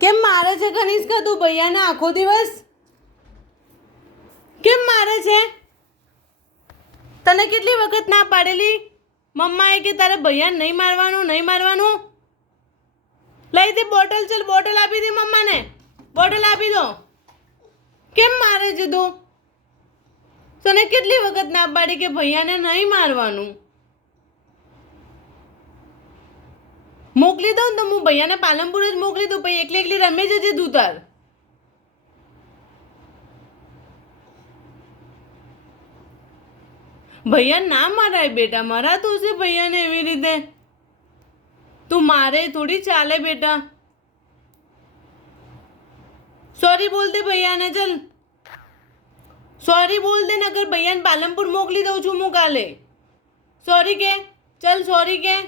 કેમ મારે છે કનિષ્કા તું ભૈયાને આખો દિવસ? કેમ મારે છે? તને કેટલી વખત ના પાડેલી મમ્માએ કે તારે ભૈયાને નહીં મારવાનું, નહીં મારવાનું? લઈ દે બોટલ, ચલ બોટલ આપી દે મમ્માને, બોટલ આપી દો. કેમ મારે છે તું? તને કેટલી વખત ના પાડી કે ભૈયાને નહીં મારવાનું? મોકલી દઉં તો હું ભૈયાને પાલનપુર જ મોકલી દઉં, પછી એકલી એકલી રમી જજે તું તાર. ભૈયા ના મારાય બેટા, મરાતો છે ભૈયાને એવી રીતે. તું મારે થોડી ચાલે બેટા. સોરી બોલ દે ભૈયાને, ચલ સોરી બોલ દે, નકર ભૈયાને પાલનપુર મોકલી દઉં છું હું કાલે. સોરી કે, ચલ સોરી કે.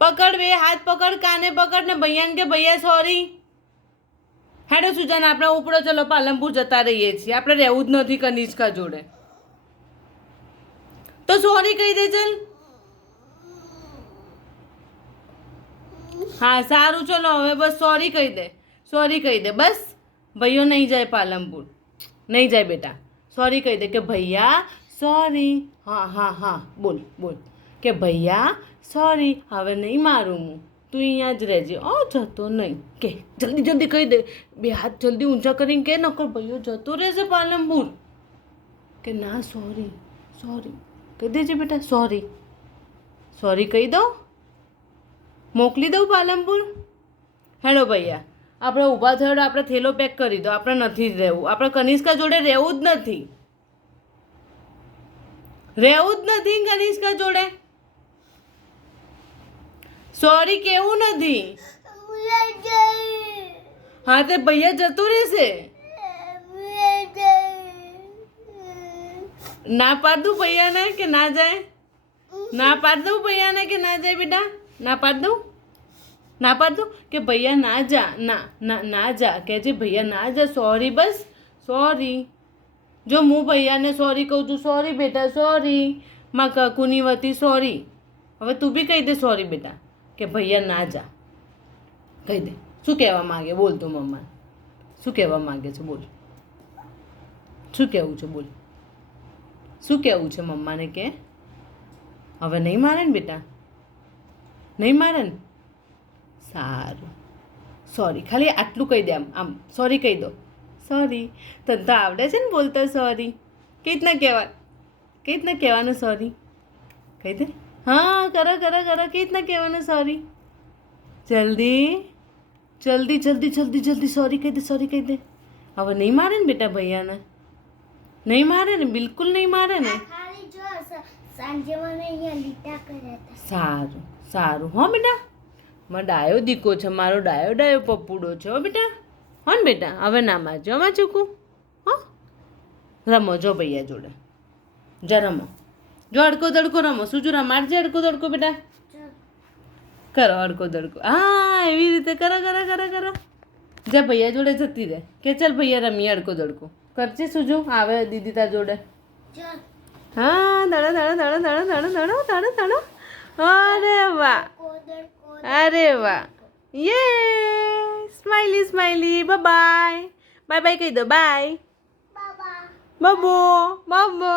પકડ, બે હાથ પકડ, કાને પકડ ને ભૈયાને કે ભૈયા સોરી. હેડો સુજાન, આપણે ઉપડો, ચલો પાલનપુર જતા રહીએ છીએ, આપણે રહેવું જ નથી કનિષ્કા જોડે. તો સોરી કહી દે ચલ. હા સારું, ચલો હવે બસ સોરી કહી દે, સોરી કહી દે બસ. ભૈયો નહીં જાય પાલનપુર, નહીં જાય બેટા. સોરી કહી દે કે ભૈયા સોરી. હા હા હા, બોલ બોલ કે ભૈયા સોરી, હવે નહીં મારું હું, તું અહીંયા જ રહેજે. જતો નહીં કે, જલ્દી જલ્દી કહી દે, બે હાથ જલ્દી ઊંચા કરીને કે, નકર ભૈયો જતો રહેશે પાલનપુર. કે ના સોરી સોરી કહી દેજે બેટા, સોરી સોરી કહી દો, મોકલી દઉં પાલનપુર. હેડો ભૈયા, આપણે ઊભા થયો, આપણે થેલો પેક કરી દો, આપણે નથી જ રહેવું, આપણે કનિષ્કા જોડે રહેવું જ નથી, રહેવું જ નથી કનિષ્કા જોડે. સોરી કેવું નથી. હા તે ભૈયા જતો રહેશે. ના પાડ દઉં ભૈયાને કે ના જાય? ના પાડ દઉં ભૈયાને કે ના જાય બેટા? ના પાડ દઉં, ના પાડ દઉં કે ભૈયા ના જા, ના ના ના જા, કે જે ભૈયા ના જા, સોરી બસ સોરી. જો હું ભૈયાને સોરી કહું છું, સોરી બેટા સોરી, માં કાકુની વતી સોરી. હવે તું બી કહી દે સોરી બેટા, કે ભૈયા ના જા. કહી દે શું કહેવા માગે, બોલ તું મમ્મા શું કહેવા માગે છે, બોલ શું કહેવું છે, બોલ શું કહેવું છે મમ્માને કે. હવે નહીં મારે ને બેટા, નહીં મારે ને? સારું સોરી, ખાલી આટલું કહી દે, આમ આમ સોરી કહી દો, સોરી. તને તો આવડે છે ને બોલતા સોરી? કઈ રીતના કહેવા, કઈ રીતના કહેવાનું સોરી કહી દે. હા કરો કરો કરો, કઈ રીતના કહેવાનું સોરી? જલ્દી જલ્દી જલ્દી જલ્દી જલ્દી સોરી કહી દે, સોરી કહી દે. હવે નહીં મારે ને બેટા ભૈયાને? નહીં મારે ને, બિલકુલ નહીં મારે ને? સારું સારું હો બેટા, મારો ડાયો દીકો છે, મારો ડાયો ડાયો પપ્પુડો છે હો બેટા. હો ને બેટા, હવે ના મારજો, અમાર ચૂકું. હો રમો જો ભૈયા જોડે, જા રમો, જો અડકો દડકો રમો. શું જો રમાડજે અડકો દડકો બેટા, કરો અડકો દડકો. હા એવી રીતે કરો કરો કરો કરો. જા ભૈયા જોડે જતી રહે, કે ચાલ ભૈયા રમીએ અડકો દડકો. કરજે સુજો, આવે દીદી તાર જોડે. હા દડો દડો દડો દડો દડો દડો દડો દડો. અરે વાહ, અરે વાહ, યે smiley smiley. Bye bye, bye bye કહી દો, બાય બાબો બાબો.